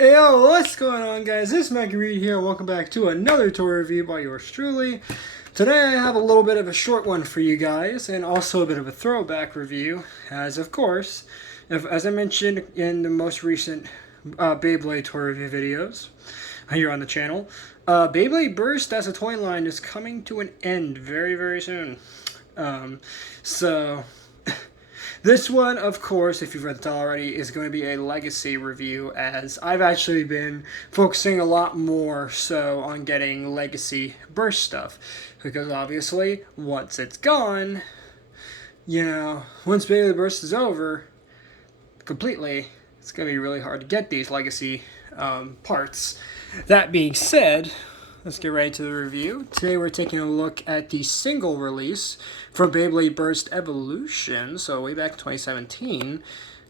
Hey, yo, what's going on, guys? This is Valkyrie here. Welcome back to another toy review by yours truly. Today I have a little bit of a short one for you guys, and also a bit of a throwback review, as of course, as I mentioned in the most recent Beyblade toy review videos here on the channel, Beyblade Burst as a toy line is coming to an end very, very soon. So this one, of course, if you've read it already, is going to be a legacy review, as I've actually been focusing a lot more so on getting legacy burst stuff. Because obviously, once it's gone, once Beyblade Burst is over completely, it's going to be really hard to get these legacy parts. That being said, let's get right to the review. Today we're taking a look at the single release from Beyblade Burst Evolution, so way back in 2017,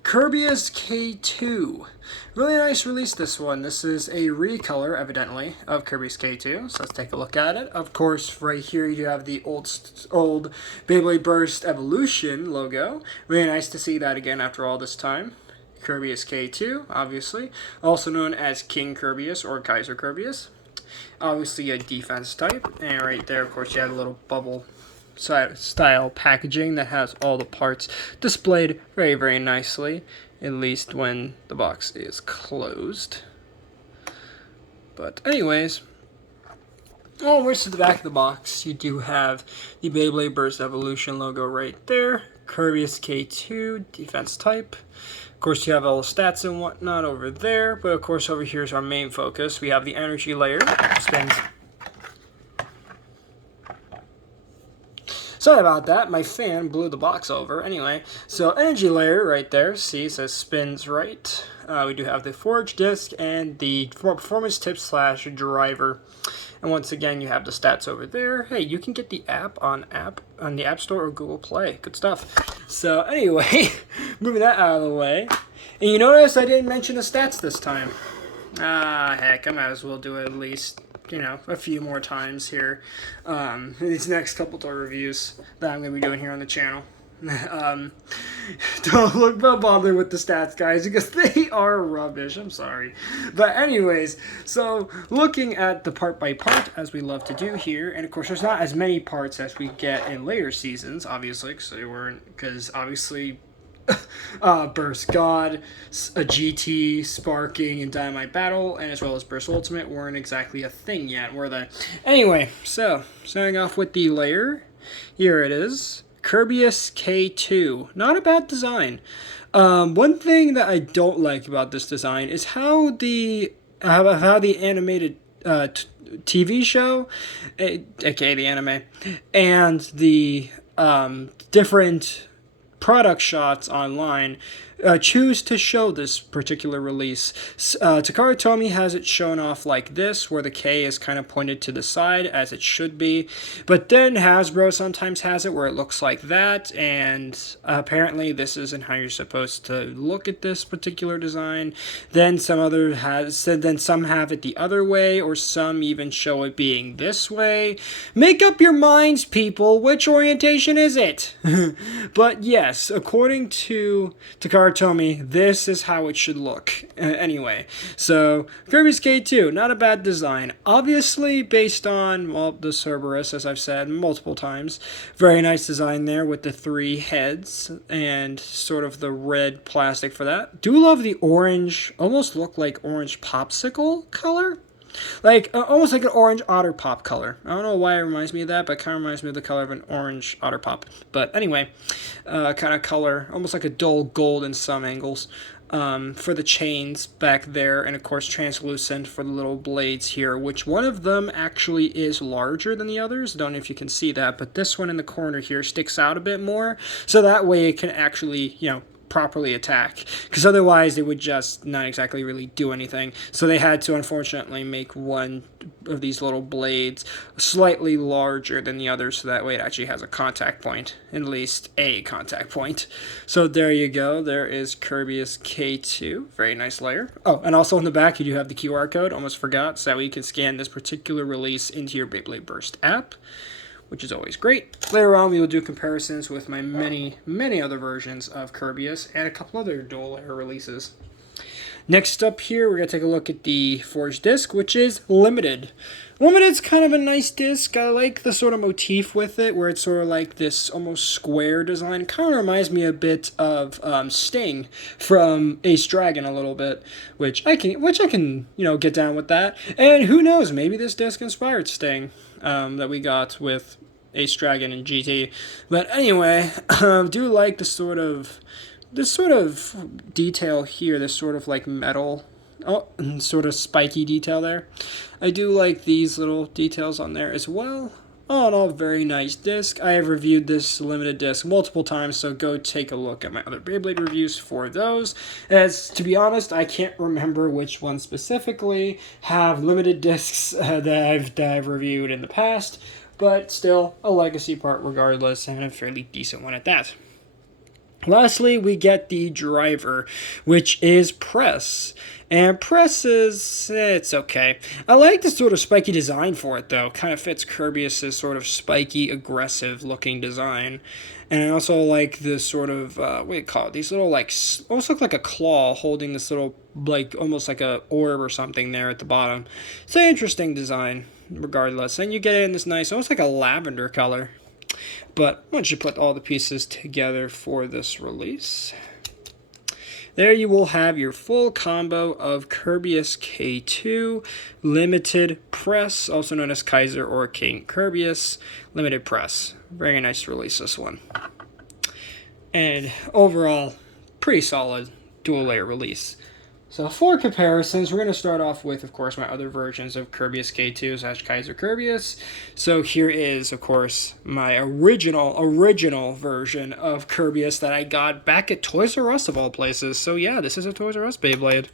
Kerbeus K2. Really nice release, this one. This is a recolor, evidently, of Kerbeus K2, so let's take a look at it. Of course, right here you have the old Beyblade Burst Evolution logo. Really nice to see that again after all this time. Kerbeus K2, obviously, also known as King Kerbeus or Kaiser Kerbeus. Obviously a defense type, and right there, of course, you have a little bubble style packaging that has all the parts displayed very, very nicely, at least when the box is closed. But anyways, where's to the back of the box, you do have the Beyblade Burst Evolution logo right there, Kerbeus K2, defense type. Of course, you have all the stats and whatnot over there, but of course, over here is our main focus. We have the energy layer, spins. Sorry about that, my fan blew the box over. Anyway, so energy layer right there, see, it says spins right. We do have the forge disc and the performance tip / driver. And once again, you have the stats over there. Hey, you can get the app on the App Store or Google Play. Good stuff. So anyway, moving that out of the way. And you notice I didn't mention the stats this time. Heck, I might as well do it at least, a few more times here. In these next couple toy reviews that I'm going to be doing here on the channel. Don't bother with the stats, guys, because they are rubbish. I'm sorry. But anyways, so looking at the part by part, as we love to do here, and of course there's not as many parts as we get in later seasons, obviously, because obviously Burst God, a GT, Sparking, and Dynamite Battle, and as well as Burst Ultimate weren't exactly a thing yet, were they? Anyway, so starting off with the layer, here it is. Kerbeus K2. Not a bad design. One thing that I don't like about this design is how the animated TV show, aka the anime, and the different product shots online choose to show this particular release. Takara Tomy has it shown off like this, where the K is kind of pointed to the side, as it should be. But then Hasbro sometimes has it where it looks like that, and apparently this isn't how you're supposed to look at this particular design. Then some have it the other way, or some even show it being this way. Make up your minds, people. Which orientation is it? But yes, according to Takara Tomy, this is how it should look. Anyway, so Kerbeus K2, not a bad design. Obviously based on, well, the Cerberus, as I've said multiple times. Very nice design there with the 3 heads and sort of the red plastic for that. Do love the orange, almost look like orange popsicle color. Like, almost like an orange Otter Pop color. I don't know why it reminds me of that, but it kind of reminds me of the color of an orange Otter Pop. But anyway, kind of color, almost like a dull gold in some angles. For the chains back there, and of course translucent for the little blades here, which one of them actually is larger than the others. Don't know if you can see that, but this one in the corner here sticks out a bit more, so that way it can actually, properly attack, because otherwise it would just not exactly really do anything. So they had to unfortunately make one of these little blades slightly larger than the others, so that way it actually has a contact point, at least a contact point. So there you go, there is Kerbeus K2, very nice layer. Oh, and also in the back you do have the QR code, almost forgot, so that way you can scan this particular release into your Beyblade Burst app, which is always great. Later on, we will do comparisons with my many, many other versions of Kerbeus and a couple other dual layer releases. Next up here, we're going to take a look at the Forged disc, which is Limited. Limited's kind of a nice disc. I like the sort of motif with it, where it's sort of like this almost square design. Kind of reminds me a bit of Sting from Ace Dragon a little bit, which I can get down with that. And who knows, maybe this disc inspired Sting that we got with Ace Dragon and GT. But anyway, do like this sort of detail here, this sort of like metal, sort of spiky detail there. I do like these little details on there as well. All in all, very nice disc. I have reviewed this limited disc multiple times, so go take a look at my other Beyblade reviews for those. As to be honest, I can't remember which ones specifically have limited discs that I've reviewed in the past, but still a legacy part regardless, and a fairly decent one at that. Lastly, we get the driver, which is Press. And Press it's okay. I like the sort of spiky design for it, though. Kind of fits Kerbeus' sort of spiky, aggressive-looking design. And I also like this sort of, what do you call it? These little, like, almost look like a claw holding this little, like, almost like a orb or something there at the bottom. It's an interesting design, regardless. And you get it in this nice, almost like a lavender color. But once you put all the pieces together for this release, there you will have your full combo of Kerbeus K2 Limited Press, also known as Kaiser or King Kerbeus Limited Press. Very nice release, this one. And overall, pretty solid dual layer release. So for comparisons, we're going to start off with, of course, my other versions of Kerbeus K2 / Kaiser Kerbeus. So here is, of course, my original version of Kerbeus that I got back at Toys R Us of all places. So yeah, this is a Toys R Us Beyblade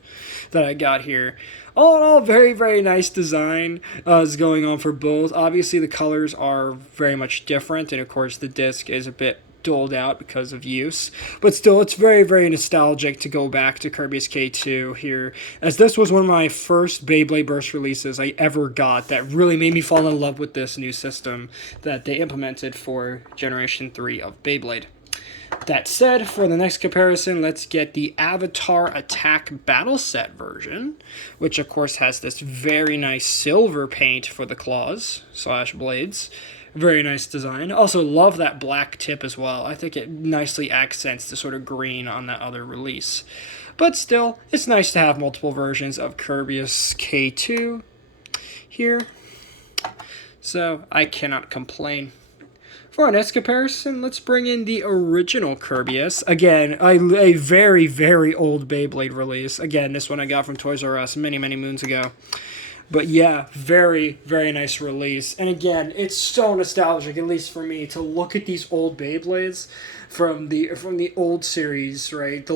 that I got here. All in all, very, very nice design is going on for both. Obviously, the colors are very much different, and of course, the disc is a bit doled out because of use, but still it's very, very nostalgic to go back to Kerbeus K2 here, as this was one of my first Beyblade Burst releases I ever got that really made me fall in love with this new system that they implemented for Generation 3 of Beyblade. That said, for the next comparison, let's get the Avatar Attack Battle Set version, which of course has this very nice silver paint for the claws / blades. Very nice design. Also love that black tip as well. I think it nicely accents the sort of green on that other release. But still, it's nice to have multiple versions of Kerbeus K2 here. So I cannot complain. For our next comparison, let's bring in the original Kerbeus. Again, a very, very old Beyblade release. Again, this one I got from Toys R Us many, many moons ago. But yeah, very, very nice release. And again, it's so nostalgic, at least for me, to look at these old Beyblades from the old series, right?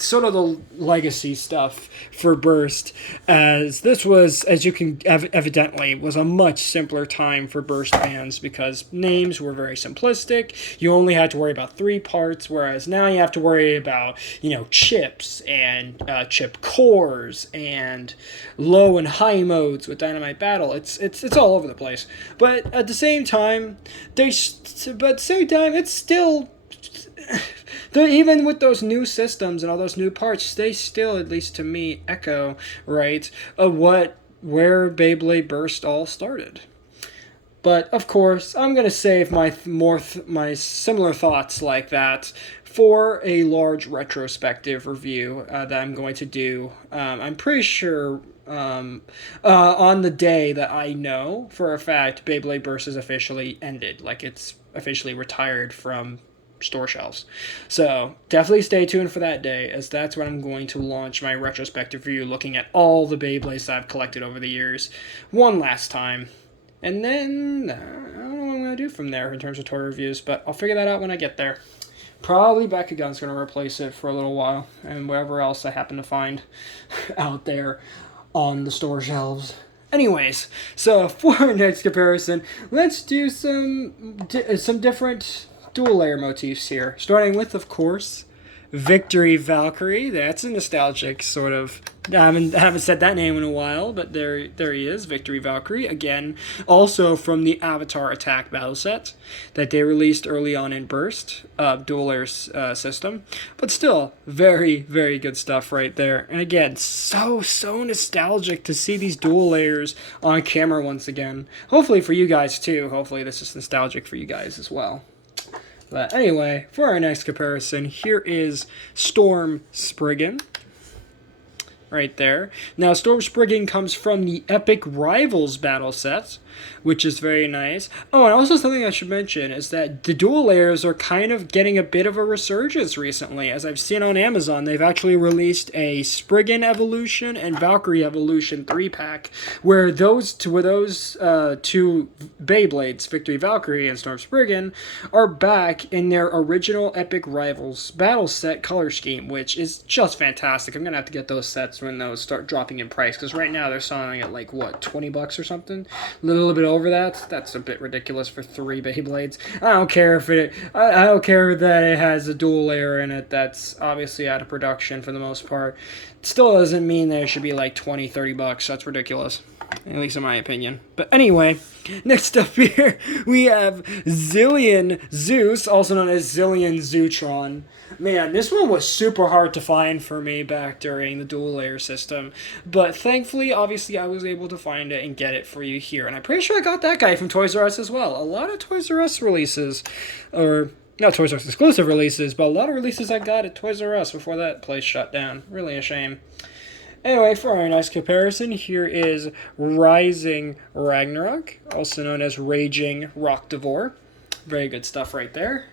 Sort of the legacy stuff for Burst, as this was, as you can evidently, was a much simpler time for Burst fans because names were very simplistic. You only had to worry about 3 parts, whereas now you have to worry about, chips and chip cores and low and high modes with Dynamite Battle. It's all over the place. But at the same time, it's still. Even with those new systems and all those new parts, they still, at least to me, echo, right, of where Beyblade Burst all started. But of course, I'm going to save my similar thoughts like that for a large retrospective review that I'm going to do. I'm pretty sure on the day that I know for a fact Beyblade Burst is officially ended, like it's officially retired from store shelves. So definitely stay tuned for that day, as that's when I'm going to launch my retrospective review, looking at all the Beyblades that I've collected over the years one last time. And then I don't know what I'm going to do from there in terms of toy reviews, but I'll figure that out when I get there. Probably Bakugan's going to replace it for a little while, and whatever else I happen to find out there on the store shelves. Anyways, so for our next comparison, let's do some different dual layer motifs here, starting with, of course, Victory Valkyrie. That's a nostalgic sort of. I haven't said that name in a while, but there he is, Victory Valkyrie. Again, also from the Avatar Attack battle set that they released early on in Burst, dual layer system. But still, very, very good stuff right there. And again, so nostalgic to see these dual layers on camera once again. Hopefully for you guys too. Hopefully this is nostalgic for you guys as well. But anyway, for our next comparison, here is Storm Spriggan. Right there. Now, Storm Spriggan comes from the Epic Rivals battle set, which is very nice. Oh, and also something I should mention is that the dual layers are kind of getting a bit of a resurgence recently. As I've seen on Amazon, they've actually released a Spriggan Evolution and Valkyrie Evolution 3-pack, where those two Beyblades, Victory Valkyrie and Storm Spriggan, are back in their original Epic Rivals battle set color scheme, which is just fantastic. I'm going to have to get those sets when those start dropping in price, because right now they're selling at like, what, $20 or something? A little bit over that. That's a bit ridiculous for 3 Beyblades. I don't care if I don't care that it has a dual layer in it that's obviously out of production for the most part. It still doesn't mean that it should be like $20-30. That's ridiculous, at least in my opinion. But anyway, next up here we have Zillion Zeus, also known as Zillion Zootron. Man, this one was super hard to find for me back during the dual layer system, but thankfully, obviously, I was able to find it and get it for you here. And I'm pretty sure I got that guy from Toys R Us as well. A lot of Toys R Us releases, or not Toys R Us exclusive releases, but a lot of releases I got at Toys R Us before that place shut down. Really a shame. Anyway, for our nice comparison, here is Rising Ragnarok, also known as Raging Rockdivore. Very good stuff right there.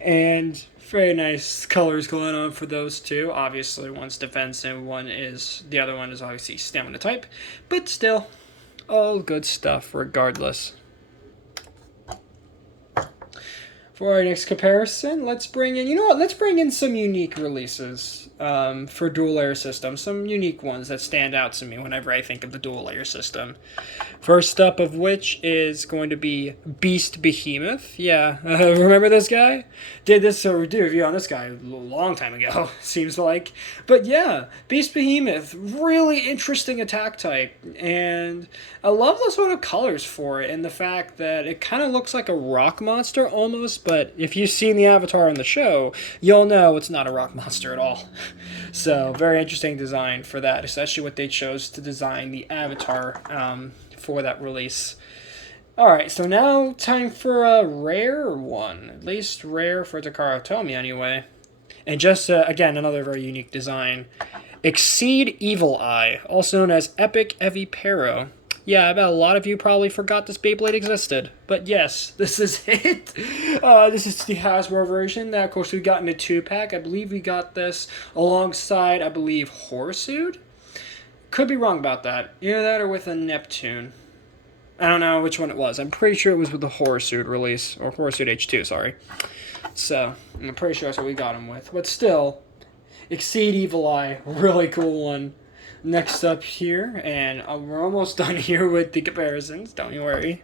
And very nice colors going on for those two. Obviously, one's defensive, the other one is obviously stamina type, but still, all good stuff regardless. For our next comparison, let's bring in some unique releases for dual layer system. Some unique ones that stand out to me whenever I think of the dual layer system. First up of which is going to be Beast Behemoth. Yeah, remember this guy? Did a review on this guy a long time ago, seems like. But yeah, Beast Behemoth, really interesting attack type. And I love the sort of colors for it and the fact that it kind of looks like a rock monster almost, but if you've seen the avatar in the show, you'll know it's not a rock monster at all. So, very interesting design for that, especially what they chose to design the avatar for that release. Alright, so now time for a rare one. At least rare for Takara Tomy, anyway. And just, again, another very unique design. Exceed Evil Eye, also known as Epic Evipero. Yeah, I bet a lot of you probably forgot this Beyblade existed. But yes, this is it. This is the Hasbro version. That, of course, we got in a 2-pack. I believe we got this alongside, Horsuit? Could be wrong about that. Either that or with a Neptune. I don't know which one it was. I'm pretty sure it was with the Horsuit release. Or Horsuit H2, sorry. So, I'm pretty sure that's what we got him with. But still, Exceed Evil Eye. Really cool one. Next up here, and we're almost done here with the comparisons, don't you worry.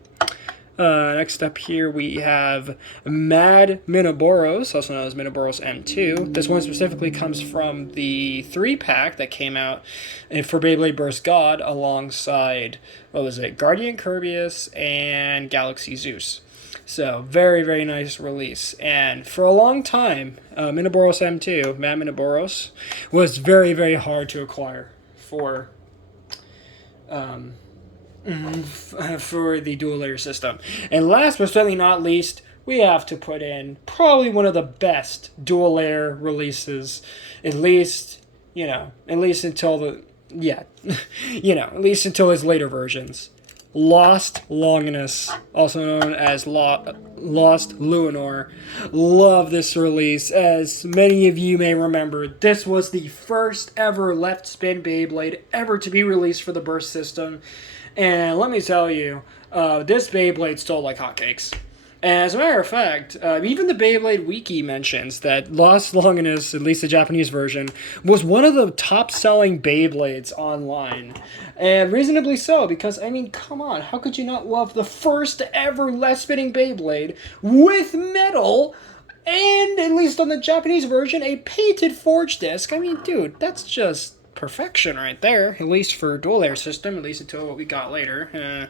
Next up here we have Mad Minoboros, also known as Minoboros M2. This one specifically comes from the 3-pack that came out for Beyblade Burst God alongside, Guardian Kerbeus and Galaxy Zeus. So, very, very nice release. And for a long time, Minoboros M2, Mad Minoboros, was very, very hard to acquire for the dual layer system. And last but certainly not least, we have to put in probably one of the best dual layer releases, at least until his later versions. Lost Longinus, also known as Lost Luinor. Love this release. As many of you may remember, this was the first ever left spin Beyblade ever to be released for the Burst system. And let me tell you, this Beyblade stole like hotcakes. As a matter of fact, even the Beyblade Wiki mentions that Lost Longinus, at least the Japanese version, was one of the top-selling Beyblades online. And reasonably so, because, come on, how could you not love the first ever left-spinning Beyblade with metal And at least on the Japanese version, a painted forge disc. I mean, dude, that's just perfection right there. At least for dual layer system, at least until what we got later.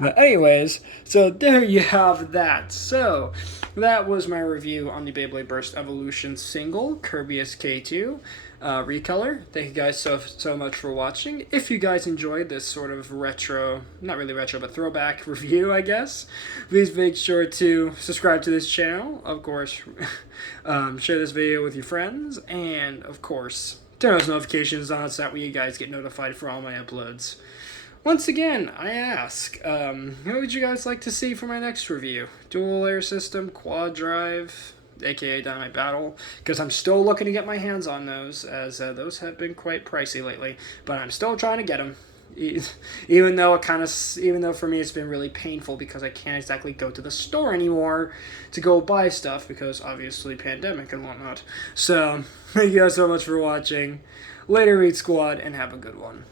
But anyways, so there you have that. So that was my review on the Beyblade Burst Evolution single, Kerbeus K2. Recolor. Thank you guys so much for watching. If you guys enjoyed this sort of retro, not really retro, but throwback review, I guess, please make sure to subscribe to this channel. Of course, share this video with your friends, and of course, turn those notifications on so that way you guys get notified for all my uploads. Once again, I ask, what would you guys like to see for my next review? Dual layer system, quad drive, aka Dynamite Battle, because I'm still looking to get my hands on those, as those have been quite pricey lately, but I'm still trying to get them. Even though for me it's been really painful because I can't exactly go to the store anymore to go buy stuff because obviously pandemic and whatnot. So thank you guys so much for watching. Later, Reed Squad, and have a good one.